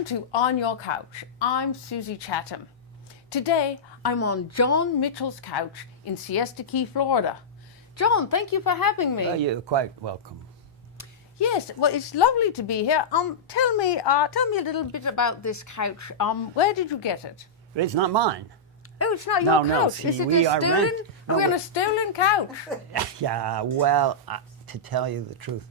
Welcome to On Your Couch. I'm Susie Chatham. Today, I'm on John Mitchell's couch in Siesta Key, Florida. John, thank you for having me. You're quite welcome. Yes, well, it's lovely to be here. Tell me a little bit about this couch. Where did you get it? It's not mine. Oh, it's not your No, couch. see, Is it we a are stolen? rent- Are we no, on a stolen couch? Yeah, well, to tell you the truth,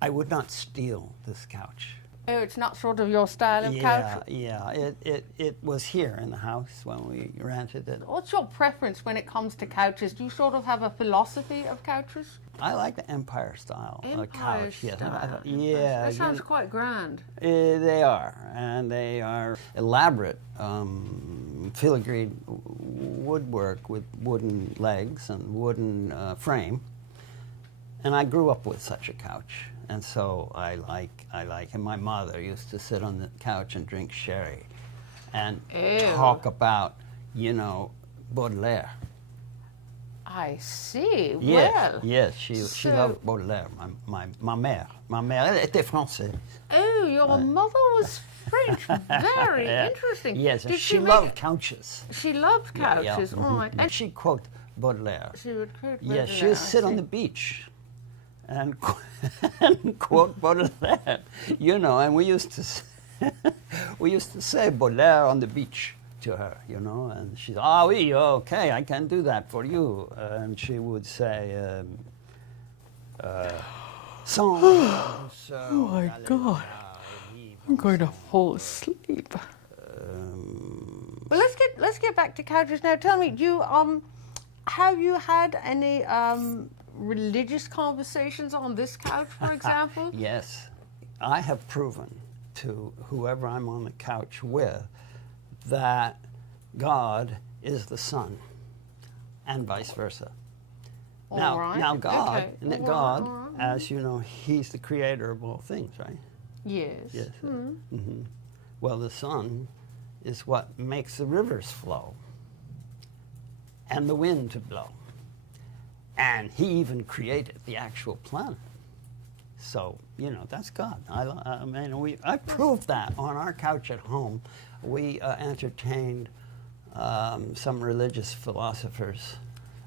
I would not steal this couch. Oh, it's not sort of your style of couch? Yeah. It was here in the house when we rented it. What's your preference when it comes to couches? Do you sort of have a philosophy of couches? I like the Empire style Empire couch. Yes. style. Yeah. That sounds quite grand. They are, and they are elaborate, filigreed woodwork with wooden legs and wooden frame. And I grew up with such a couch, and so I like. And my mother used to sit on the couch and drink sherry, and talk about, Baudelaire. I see. Yes, Well. yes, she loved Baudelaire. Ma mère elle était française. Oh, your mother was French. Very interesting. Yes, Did she loved couches. She loved couches. Yeah. All right. And she quote Baudelaire. She would quote Baudelaire. Yes, she would sit on the beach and quote Baudelaire. And we used to say Baudelaire on the beach to her, and she's, oui, okay, I can do that for you. And she would say, oh my God, I'm going to fall asleep. Well, let's get back to couches now. Tell me, have you had any religious conversations on this couch, for example? Yes, I have proven to whoever I'm on the couch with that God is the Son, and vice versa. Now God, okay. God, as you know, He's the creator of all things, right? Yes. Yes. Well, the Son is what makes the rivers flow and the wind to blow. And He even created the actual planet. So, that's God. I proved that on our couch at home. We entertained some religious philosophers.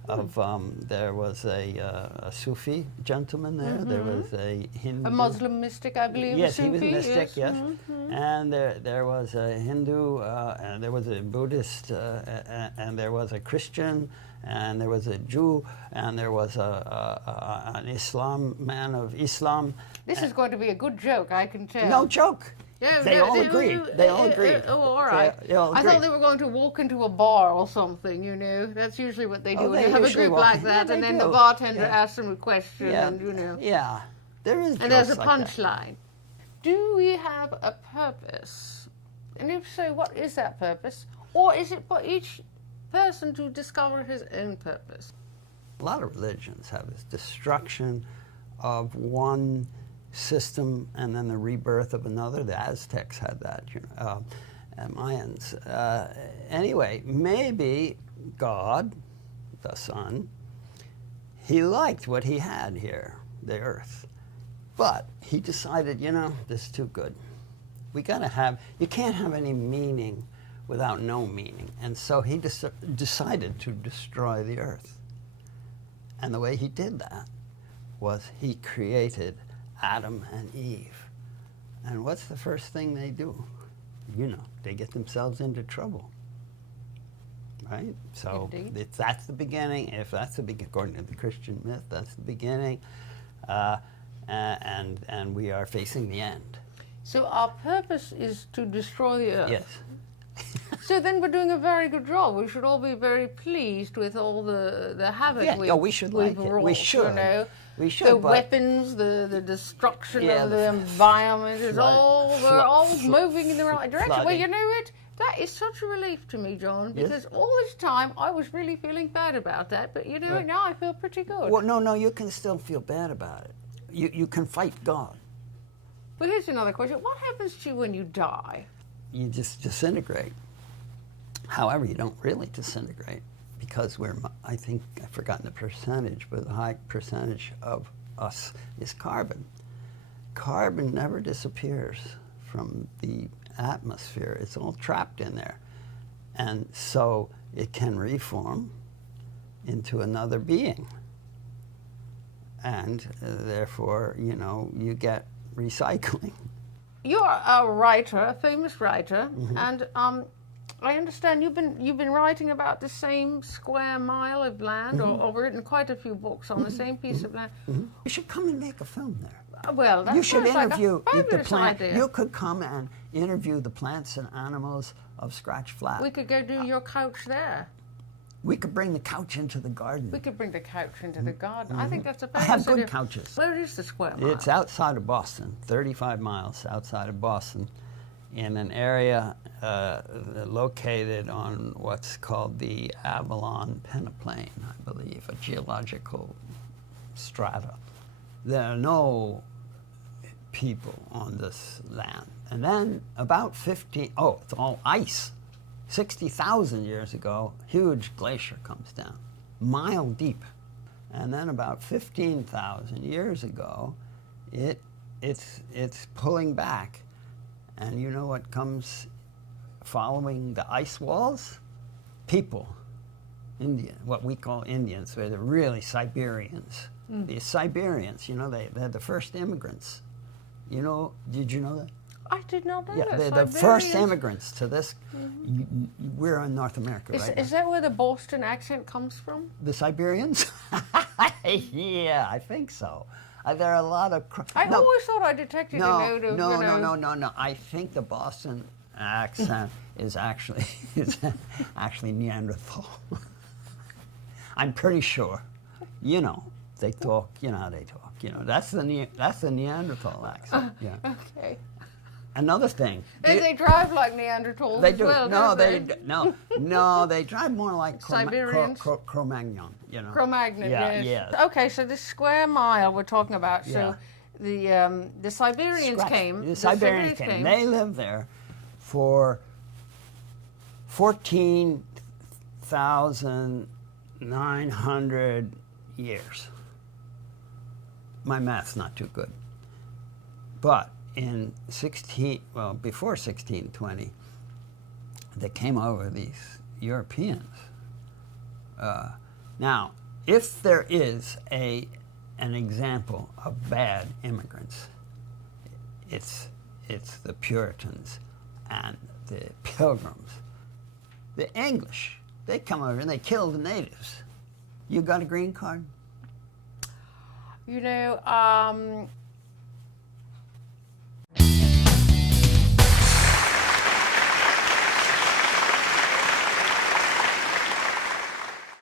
There was a Sufi gentleman there. There was a Hindu. A Muslim mystic, I believe. Yes, a Sufi, he was a mystic. Yes, and there was a Hindu, and there was a Buddhist, and there was a Christian, and there was a Jew, and there was an Islam man of Islam. This is going to be a good joke, I can tell. No joke. Yeah, they all agreed. They all agreed. Oh, all right. I thought they were going to walk into a bar or something, That's usually what they do when you have a group like that, and then the bartender asks them a question, and Yeah, there is. And there's a like punchline. Do we have a purpose? And if so, what is that purpose? Or is it for each person to discover his own purpose? A lot of religions have this destruction of one system and then the rebirth of another. The Aztecs had that, and Mayans. Anyway, maybe God, the Son, He liked what He had here, the earth. But He decided, this is too good. You can't have any meaning without no meaning. And so He decided to destroy the earth. And the way He did that was He created Adam and Eve. And what's the first thing they do? They get themselves into trouble. Right? So if that's the beginning, according to the Christian myth, that's the beginning, and we are facing the end. So our purpose is to destroy the earth. Yes. So then we're doing a very good job. We should all be very pleased with all the havoc we should like it. We should. We should. The weapons, the destruction of the environment is we're all moving in the right direction. Flooding. Well, you know what? That is such a relief to me, John, because all this time I was really feeling bad about that. But now I feel pretty good. Well, no, you can still feel bad about it. You can fight God. But here's another question: what happens to you when you die? You just disintegrate. However, you don't really disintegrate because I think, I've forgotten the percentage, but a high percentage of us is carbon. Carbon never disappears from the atmosphere. It's all trapped in there. And so it can reform into another being. And therefore, you know, you get recycling. You're a writer, a famous writer, and I understand you've been writing about the same square mile of land, or written quite a few books on the same piece of land. You should come and make a film there. Well, that You should sounds like interview a the fabulous plant. idea. You could come and interview the plants and animals of Scratch Flat. We could go do your couch there. We could bring the couch into the garden. We could bring the couch into the garden. I think that's a I fabulous have good idea. couches. Where is the square mile? It's outside of Boston, 35 miles outside of Boston, in an area located on what's called the Avalon peneplain, I believe, a geological strata. There are no people on this land. And then about it's all ice. 60,000 years ago, huge glacier comes down, mile deep. And then about 15,000 years ago, it's pulling back. And you know what comes following the ice walls? People, what we call Indians, they're the really Siberians. The Siberians, you know, they're the first immigrants. You know, did you know that? I did not know Yeah, that. they're the first immigrants to this. We're in North America, right? Is that where the Boston accent comes from? The Siberians? Yeah, I think so. There are a lot of... I always thought I detected a note of, No. I think the Boston accent is actually Neanderthal. I'm pretty sure. You know, they talk. You know how they talk. You know, that's the Neanderthal accent. Yeah. Okay. Another thing. They drive like Neanderthals. They as do. well, No, don't no. They drive more like Siberians? Cro-Magnon. You know. Cro-Magnon. Yeah, yes. yeah. Okay, so this square mile we're talking about. Yeah. So the Siberians came. The Siberians came. They lived there for 14,900 years. My math's not too good, but before 1620, they came over, these Europeans. Now, if there is an example of bad immigrants, it's the Puritans and the Pilgrims. The English, they come over and they kill the natives. You got a green card? You know,